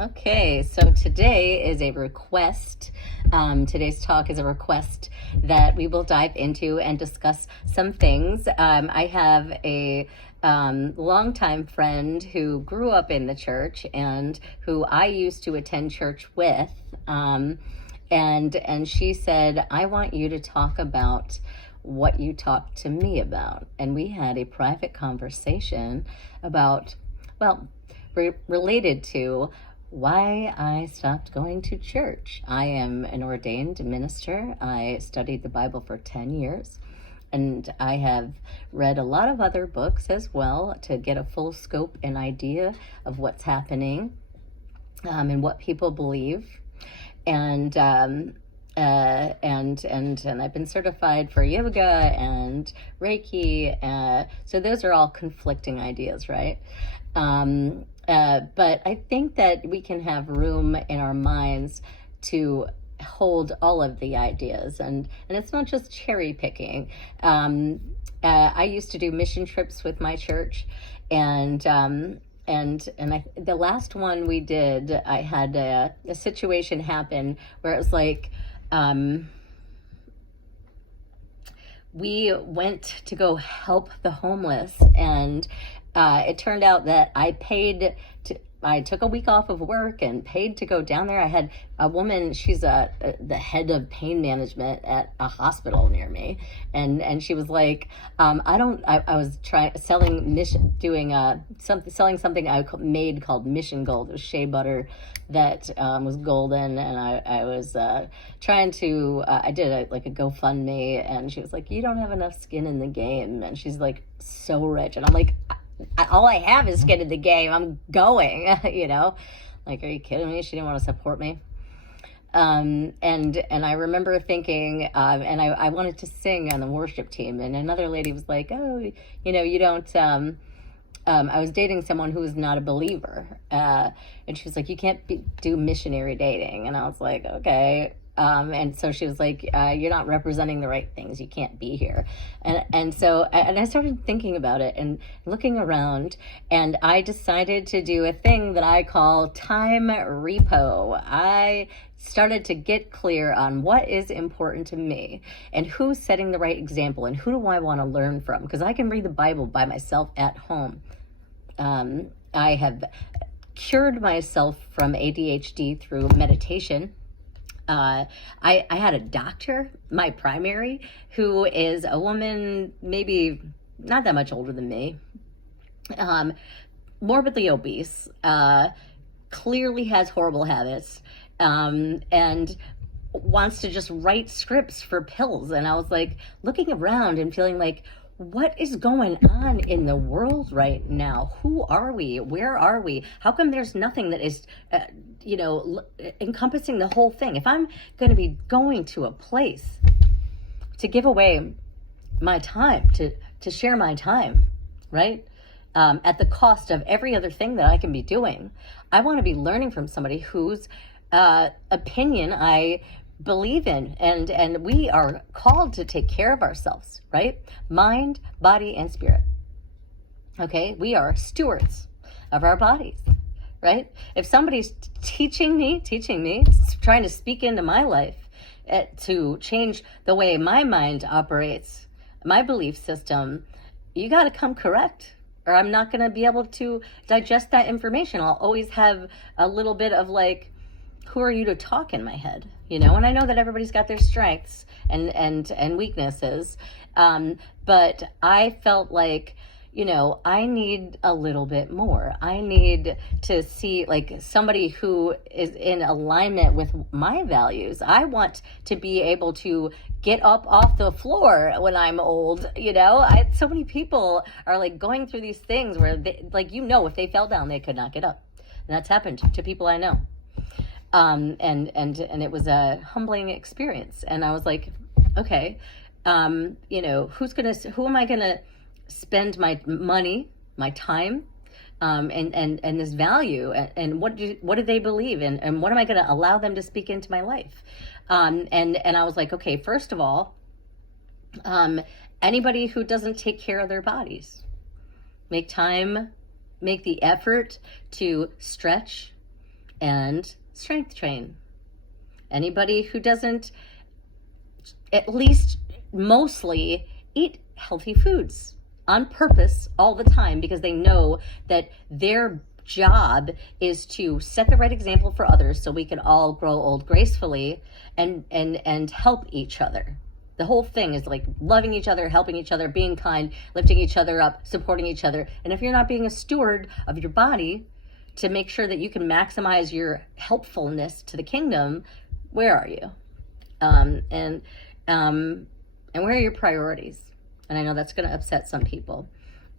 Okay, so today is a request. Today's talk is a request that we will dive into and discuss some things. I have a longtime friend who grew up in the church and who I used to attend church with. And she said, I want you to talk about what you talked to me about. And we had a private conversation about, well, related to why I stopped going to church. I am an ordained minister. I studied the Bible for 10 years, and I have read a lot of other books as well to get a full scope and idea of what's happening and what people believe. And and I've been certified for yoga and Reiki. So those are all conflicting ideas, right? But I think that we can have room in our minds to hold all of the ideas, and it's not just cherry picking. I used to do mission trips with my church, and the last one we did, I had a situation happen where it was like, we went to go help the homeless, and it turned out that I took a week off of work and paid to go down there. I had a woman, she's the head of pain management at a hospital near me. And she was like, I was selling something I made called Mission Gold. It was shea butter that was golden. And I was trying to, I did a GoFundMe, and she was like, you don't have enough skin in the game. And she's like, so rich. And I'm like, all I have is skin in the game. I'm going, like, are you kidding me? She didn't want to support me. And I remember thinking, and I wanted to sing on the worship team, and another lady was like, oh, you don't, I was dating someone who was not a believer. And she was like, you can't do missionary dating. And I was like, okay. And so she was like, you're not representing the right things. You can't be here. And I started thinking about it and looking around, and I decided to do a thing that I call time repo. I started to get clear on what is important to me and who's setting the right example and who do I want to learn from, because I can read the Bible by myself at home. I have cured myself from ADHD through meditation. I had a doctor, my primary, who is a woman, maybe not that much older than me, morbidly obese, clearly has horrible habits, and wants to just write scripts for pills. And I was like looking around and feeling like, what is going on in the world right now? Who are we? Where are we? How come there's nothing that is, encompassing the whole thing? If I'm going to be going to a place to give away my time, to share my time, right? At the cost of every other thing that I can be doing, I want to be learning from somebody whose opinion I believe in, and we are called to take care of ourselves, right? Mind, body, and spirit. Okay, we are stewards of our bodies, right? If somebody's teaching me, trying to speak into my life to change the way my mind operates, my belief system, you got to come correct, or I'm not going to be able to digest that information. I'll always have a little bit of like, who are you to talk in my head? And I know that everybody's got their strengths and weaknesses. But I felt like, I need a little bit more. I need to see like somebody who is in alignment with my values. I want to be able to get up off the floor when I'm old. So many people are like going through these things where they, like, if they fell down, they could not get up. And that's happened to people I know. And it was a humbling experience. And I was like, okay, who am I gonna spend my money, my time, and this value, and what do they believe in, and what am I gonna allow them to speak into my life? And I was like, okay, first of all, anybody who doesn't take care of their bodies, make the effort to stretch, and strength train. Anybody who doesn't at least mostly eat healthy foods on purpose all the time, because they know that their job is to set the right example for others so we can all grow old gracefully and help each other. The whole thing is like loving each other, helping each other, being kind, lifting each other up, supporting each other. And if you're not being a steward of your body to make sure that you can maximize your helpfulness to the kingdom, where are you? And where are your priorities? And I know that's going to upset some people.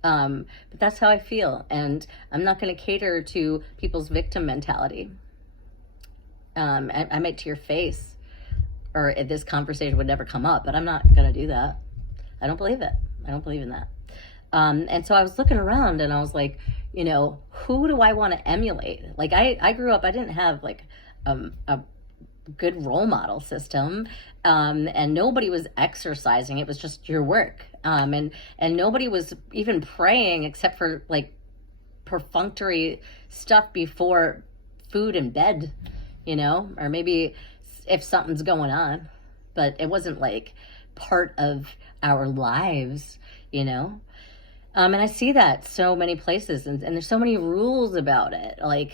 But that's how I feel. And I'm not going to cater to people's victim mentality. I might to your face, or this conversation would never come up, but I'm not going to do that. I don't believe it. I don't believe in that. And so I was looking around and I was like, you know, who do I want to emulate? Like I grew up, I didn't have like a good role model system, and nobody was exercising. It was just your work, and nobody was even praying except for like perfunctory stuff before food and bed, you know, or maybe if something's going on, but it wasn't like part of our lives, you know. And I see that so many places, and there's so many rules about it, like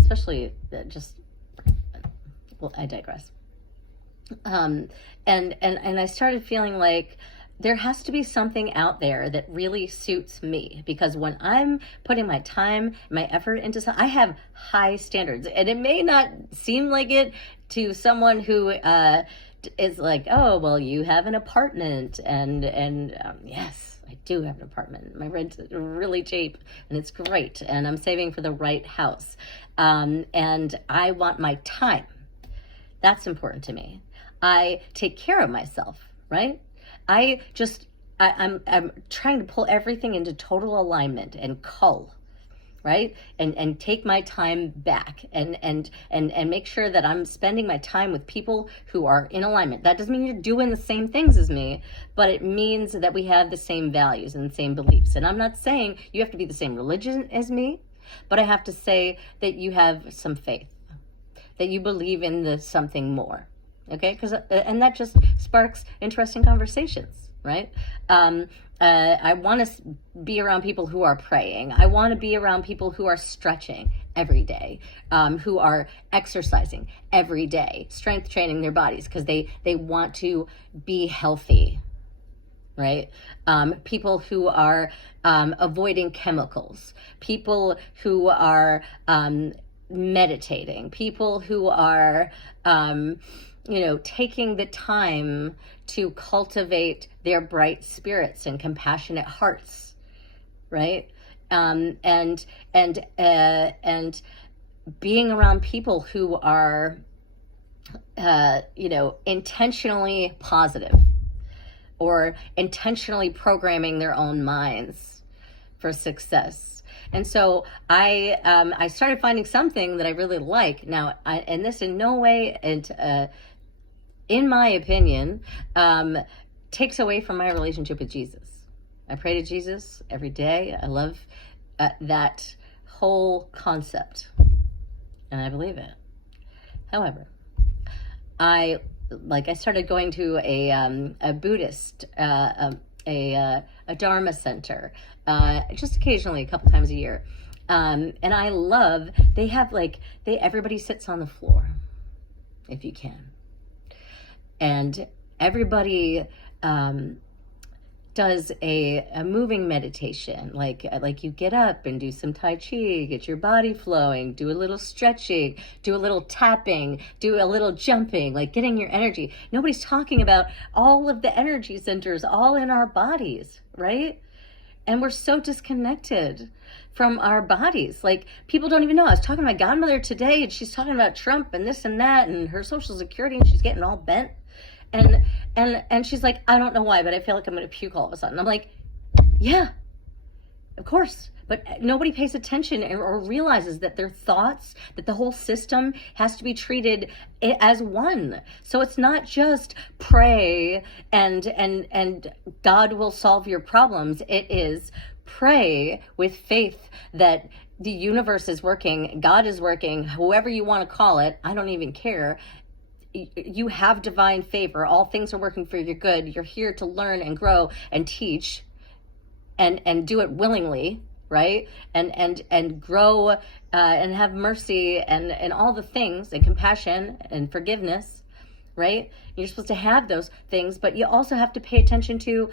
especially just, well, I digress. And I started feeling like there has to be something out there that really suits me, because when I'm putting my time, my effort into something, I have high standards, and it may not seem like it to someone who is like, oh, well, you have an apartment, and yes, I do have an apartment. My rent's really cheap, and it's great, and I'm saving for the right house, and I want my time. That's important to me. I take care of myself, right? I'm trying to pull everything into total alignment and cull, right? And take my time back and make sure that I'm spending my time with people who are in alignment. That doesn't mean you're doing the same things as me, but it means that we have the same values and the same beliefs. And I'm not saying you have to be the same religion as me, but I have to say that you have some faith, that you believe in the something more. Okay, and that just sparks interesting conversations, right? I want to be around people who are praying. I want to be around people who are stretching every day, who are exercising every day, strength training their bodies because they want to be healthy, right? People who are avoiding chemicals, people who are meditating, people who are taking the time to cultivate their bright spirits and compassionate hearts, right? And being around people who are, intentionally positive or intentionally programming their own minds for success. And so I started finding something that I really like. Now, and this in no way, in my opinion, takes away from my relationship with Jesus. I pray to Jesus every day. I love that whole concept, and I believe it. However, I started going to a Buddhist, a Dharma center, just occasionally, a couple times a year. And I love, they have everybody sits on the floor, if you can. And everybody does a moving meditation, like you get up and do some Tai Chi, get your body flowing, do a little stretching, do a little tapping, do a little jumping, like getting your energy. Nobody's talking about all of the energy centers all in our bodies, right? And we're so disconnected from our bodies. Like, people don't even know. I was talking to my godmother today, and she's talking about Trump and this and that and her Social Security, and she's getting all bent. And she's like, I don't know why, but I feel like I'm going to puke all of a sudden. I'm like, yeah, of course. But nobody pays attention or realizes that their thoughts, that the whole system has to be treated as one. So it's not just pray and God will solve your problems. It is pray with faith that the universe is working, God is working, whoever you want to call it, I don't even care. You have divine favor. All things are working for your good. You're here to learn and grow and teach and do it willingly, right? And grow and have mercy and all the things, and compassion and forgiveness, right? You're supposed to have those things, but you also have to pay attention to,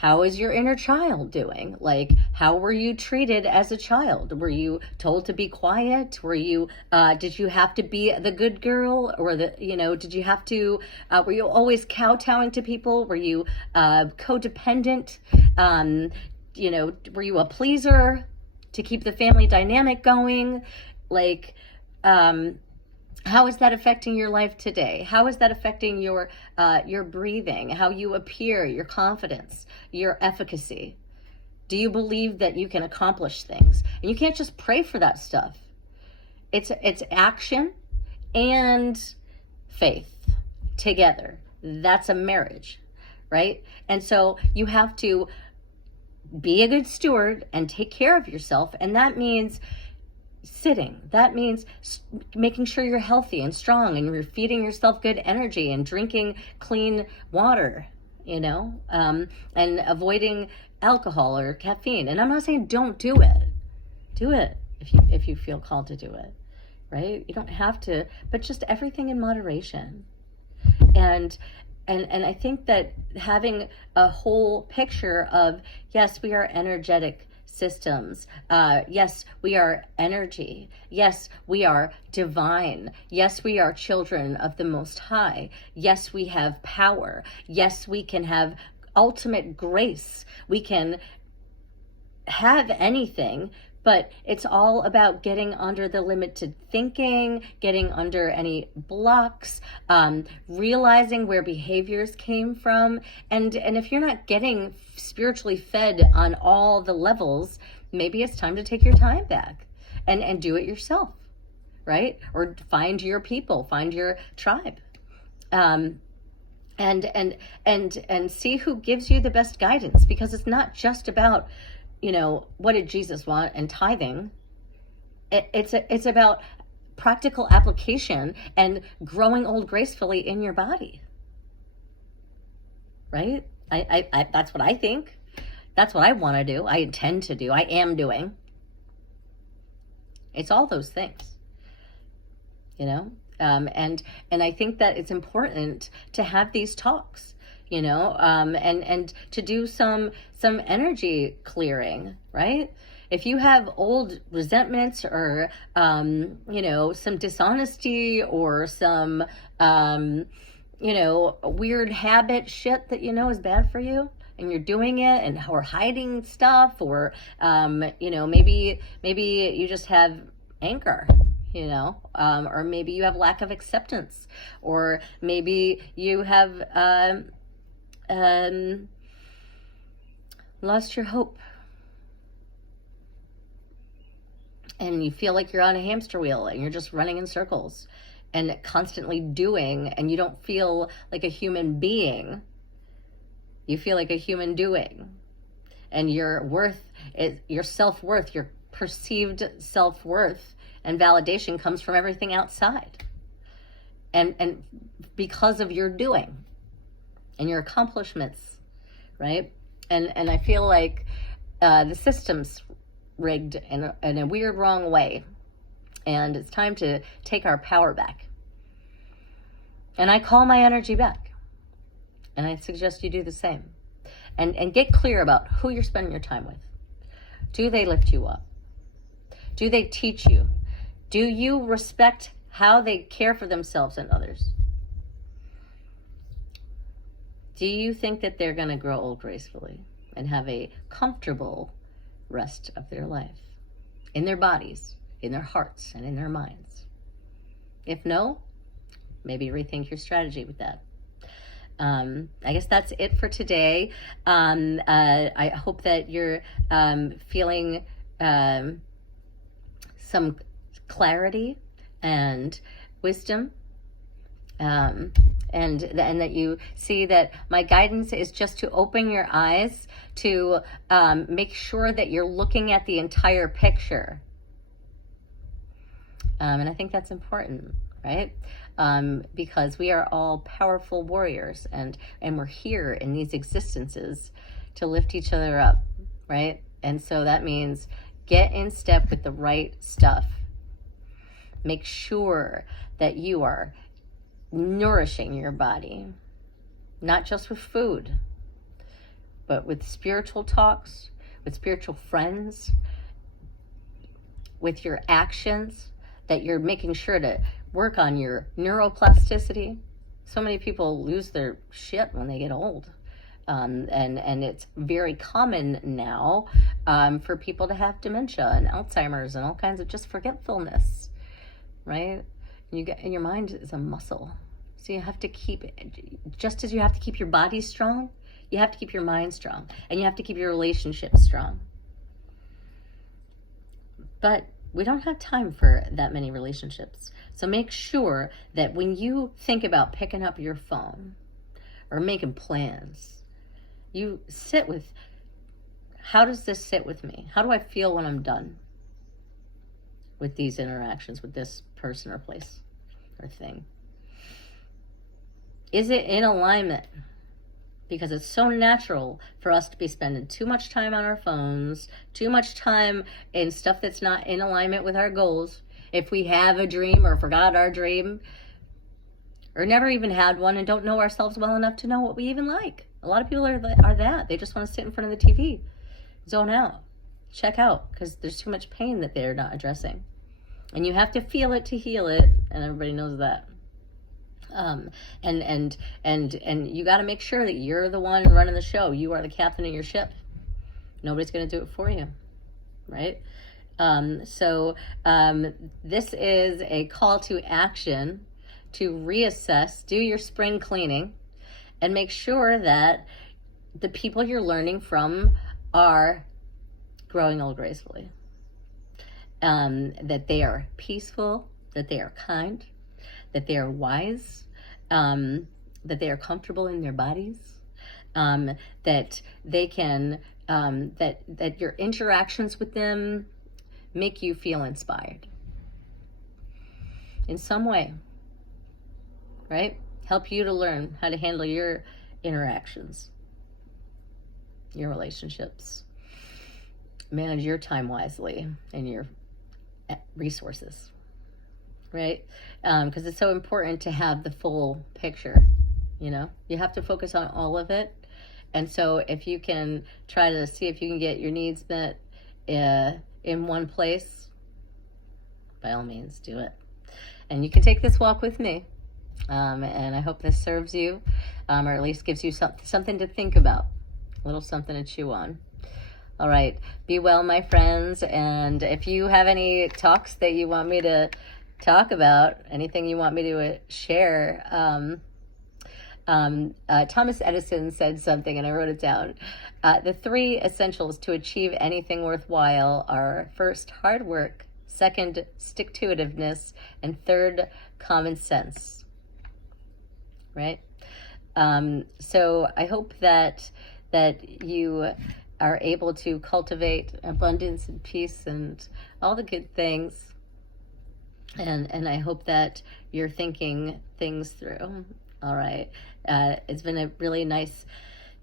how is your inner child doing? Like, how were you treated as a child? Were you told to be quiet? Were you, did you have to be the good girl? Or did you have to, were you always kowtowing to people? Were you codependent? Were you a pleaser to keep the family dynamic going? Like, how is that affecting your life today? How is that affecting your breathing, how you appear, your confidence, your efficacy? Do you believe that you can accomplish things? And you can't just pray for that stuff. It's action and faith together. That's a marriage, right? And so you have to be a good steward and take care of yourself. And that means sitting. That means making sure you're healthy and strong and you're feeding yourself good energy and drinking clean water, and avoiding alcohol or caffeine. And I'm not saying don't do it. Do it if you feel called to do it, right? You don't have to, but just everything in moderation. And I think that having a whole picture of, yes, we are energetic systems. Yes, we are energy. Yes, we are divine. Yes, we are children of the Most High. Yes, we have power. Yes, we can have ultimate grace. We can have anything, but it's all about getting under the limited thinking, getting under any blocks, realizing where behaviors came from. And if you're not getting spiritually fed on all the levels, maybe it's time to take your time back and do it yourself, right? Or find your people, find your tribe. And see who gives you the best guidance, because it's not just about, what did Jesus want and tithing. It's about practical application and growing old gracefully in your body, right? I that's what I think. That's what I want to do. I intend to do. I am doing. It's all those things, and I think that it's important to have these talks, and to do some energy clearing, right? If you have old resentments or, some dishonesty or some, weird habit shit that is bad for you, and you're doing it or hiding stuff, or, maybe you just have anger, or maybe you have lack of acceptance, or maybe you have, lost your hope, and you feel like you're on a hamster wheel and you're just running in circles and constantly doing, and you don't feel like a human being. You feel like a human doing, and your self-worth, your perceived self-worth and validation comes from everything outside, and because of your doing and your accomplishments, right? And I feel like the system's rigged in a weird, wrong way, and it's time to take our power back. And I call my energy back, and I suggest you do the same, and get clear about who you're spending your time with. Do they lift you up? Do they teach you? Do you respect how they care for themselves and others? Do you think that they're going to grow old gracefully and have a comfortable rest of their life in their bodies, in their hearts, and in their minds? If no, maybe rethink your strategy with that. I guess that's it for today. I hope that you're feeling some clarity and wisdom, and that you see that my guidance is just to open your eyes to make sure that you're looking at the entire picture. And I think that's important, right? Because we are all powerful warriors, and we're here in these existences to lift each other up, right? And so that means get in step with the right stuff. Make sure that you are nourishing your body, not just with food, but with spiritual talks, with spiritual friends, with your actions, that you're making sure to work on your neuroplasticity. So many people lose their shit when they get old. And it's very common now for people to have dementia and Alzheimer's and all kinds of just forgetfulness, right? And your mind is a muscle. So you have to keep, just as you have to keep your body strong, you have to keep your mind strong, and you have to keep your relationships strong. But we don't have time for that many relationships. So make sure that when you think about picking up your phone or making plans, you sit with, how does this sit with me? How do I feel when I'm done with these interactions with this person or place or thing? Is it in alignment? Because it's so natural for us to be spending too much time on our phones, too much time in stuff that's not in alignment with our goals. If we have a dream or forgot our dream, or never even had one and don't know ourselves well enough to know what we even like. A lot of people are that. They just want to sit in front of the TV, zone out, check out, because there's too much pain that they're not addressing. And you have to feel it to heal it, and everybody knows that. And you got to make sure that you're the one running the show. You are the captain of your ship. Nobody's going to do it for you, right? So this is a call to action to reassess, do your spring cleaning, and make sure that the people you're learning from are growing old gracefully. That they are peaceful, that they are kind, that they are wise, that they are comfortable in their bodies, that they can, that your interactions with them make you feel inspired in some way, right? Help you to learn how to handle your interactions, your relationships, manage your time wisely and your resources, right? Because it's so important to have the full picture, you know? You have to focus on all of it. And so if you can try to see if you can get your needs met in one place, by all means, do it. And you can take this walk with me. And I hope this serves you, or at least gives you something to think about, a little something to chew on. All right, be well, my friends. And if you have any talks that you want me to talk about, anything you want me to share, Thomas Edison said something, and I wrote it down. The 3 essentials to achieve anything worthwhile are: first, hard work; second, stick-to-itiveness; and third, common sense. Right? So I hope that you are able to cultivate abundance and peace and all the good things. And I hope that you're thinking things through. All right. It's been a really nice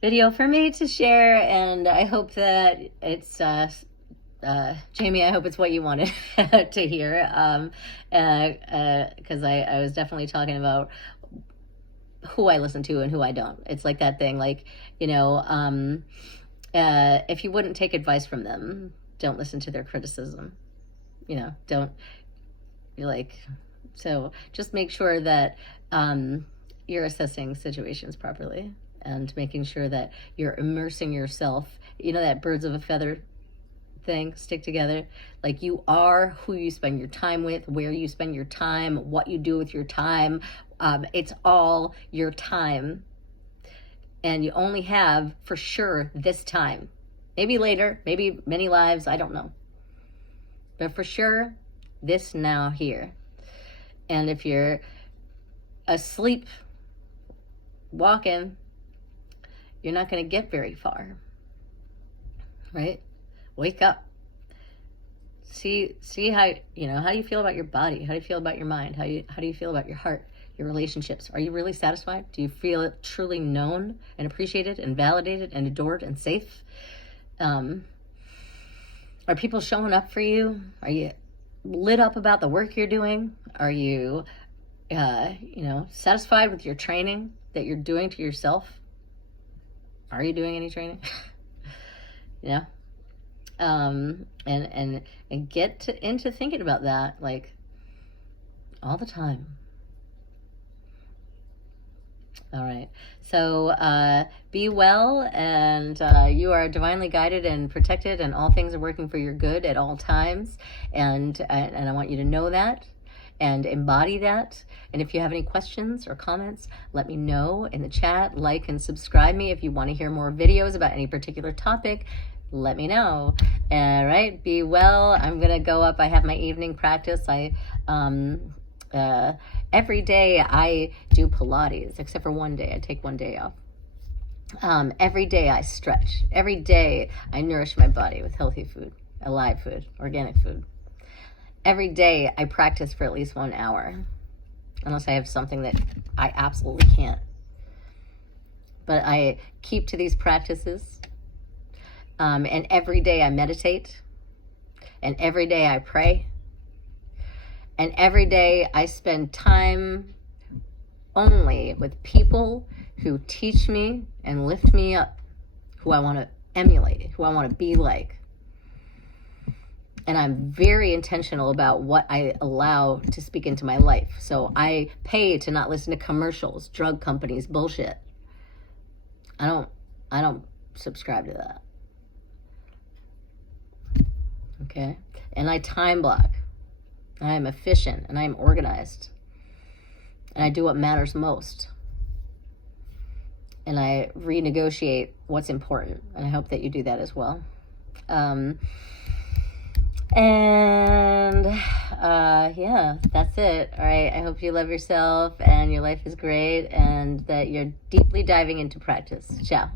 video for me to share, and I hope that it's Jamie, I hope it's what you wanted to hear, because I was definitely talking about who I listen to and who I don't. It's like that thing, like, you know, if you wouldn't take advice from them, don't listen to their criticism. You know, don't, you're like, so just make sure that you're assessing situations properly and making sure that you're immersing yourself. You know, that birds of a feather thing, stick together. Like, you are who you spend your time with, where you spend your time, what you do with your time. It's all your time, and you only have, for sure, this time. Maybe later, maybe many lives, I don't know, but for sure, this now here. And if you're asleep walking, you're not going to get very far, right? Wake up. See how, how do you feel about your body? How do you feel about your mind? How do you feel about your heart, your relationships? Are you really satisfied? Do you feel it truly known and appreciated and validated and adored and safe? Are people showing up for you? Are you lit up about the work you're doing? Are you, satisfied with your training that you're doing to yourself? Are you doing any training? And get into thinking about that, like, all the time. All right. So be well, and you are divinely guided and protected, and all things are working for your good at all times. And I want you to know that and embody that. And if you have any questions or comments, let me know in the chat. Like and subscribe me if you want to hear more videos about any particular topic. Let me know. All right. Be well. I'm gonna go up. I have my evening practice. Every day I do Pilates, except for one day. I take one day off. Every day I stretch. Every day I nourish my body with healthy food, alive food, organic food. Every day I practice for at least 1 hour, unless I have something that I absolutely can't. But I keep to these practices. And every day I meditate. And every day I pray. And every day I spend time only with people who teach me and lift me up, who I want to emulate, who I want to be like. And I'm very intentional about what I allow to speak into my life. So I pay to not listen to commercials, drug companies, bullshit. I don't subscribe to that. Okay? And I time block. I am efficient and I am organized. And I do what matters most. And I renegotiate what's important. And I hope that you do that as well. Yeah, that's it. All right. I hope you love yourself and your life is great and that you're deeply diving into practice. Ciao.